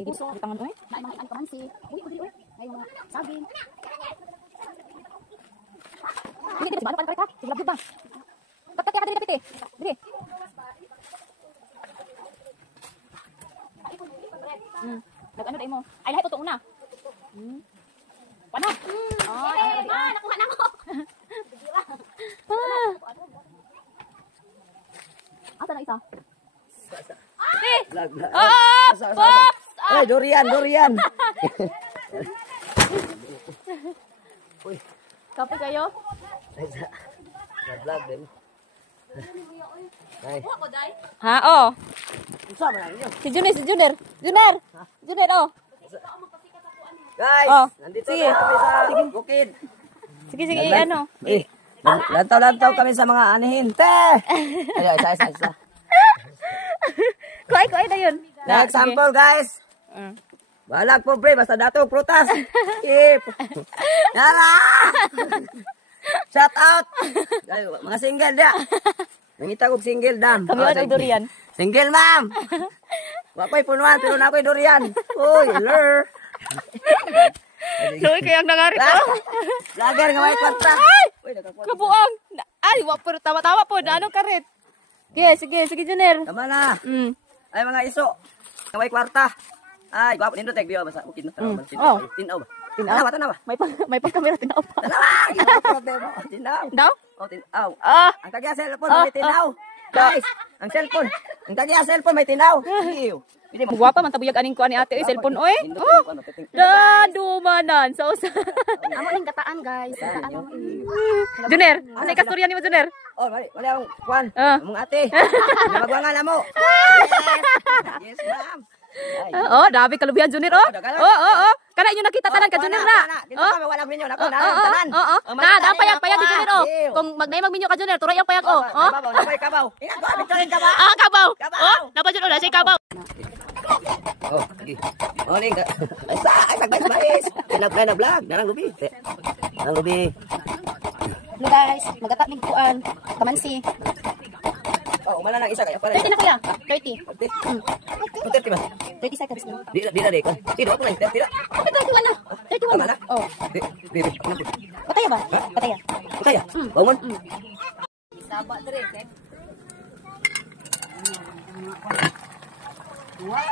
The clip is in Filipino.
Ay, puso. Tangan oy. Na mga ano kamansi. Uy, pagdi oy. Ay mga saging. Dili ba ano pa? Siglab ba? Kapit ka dili. Dili. Nag-ano dai mo? Ay lahat totoo na. Pana. Ay, nakuha na ko. Asa na isa? Pops! Ay, durian. Uy. Kape kayo? Ay, vlog din. Ay. Ha, oh. Sama na ninyo. Si Junior, oh. Guys, Oh, nandito sige. na kami sa bukid. Sige, ano? Lantaw kami sa mga anihin. Ay, isa. Kuhay na yun. Na example, guys. Balag po, bre. Basta datog prutas. Yara! Shout out! Ay, mga single dia. Nangita kong single, dam. Kami ang durian. Single, ma'am. Wakoy punuan, pero na ako'y durian. Uy, lur. Luwi kayang nangarit, oh. Lager nga may kwarta. Kabuang. Ay, wapur. Tawa-tawa po. Anong karit? Sige, Junior. Tama na. Ay, mga iso. Nga may kwarta. Ay, gwapo nindot eh. Biyo, basta bukid na. Tinaw ba? Tanawa. May pang-camera, tinaw pa. Tinaw. Daw? Oh, tinaw. Ah! Ang kagya cellphone, may tinaw. Guys, ang cellphone. Ang kagya cellphone, may tinaw. Guwapa man tabuyag aning ko ani ate oy cellphone oy. Oh. Dumanan sa usa. Amo ning kataan guys. Junior, ano kasturya nimo Junior? Oh, mali ang kwan. Mong ate. Magwangan na mo. Yes, ma'am. Oh, dabi kalubihan Junior oh. Oh. Kana inyo nakita tanan ka Junior na. Oh, wala minyo nako na tanan. Na payag di Junior oh. Kung magnay magminyo ka Junior, turoy ang payag oh. Oh. Kabaw. Ina ko bitorin kabaw. Ah, kabaw. Oh, napa Junior na say kabaw. Oh, lagi. Oh, ning. Ay, tagbais. Pinapay na vlog, narang lubi. Hello guys, magatat mig kuan, kamansi. Oh, umala nang isa kaya para. 30 na kuya. 30. 30 ba? 30 seconds na. Di na ko. Tido ko lang, tira. Okay, 31 na. 31 na. Oh. Di. Pataya ba? Pataya. Pataya. Bangon. Saba dire, Wow.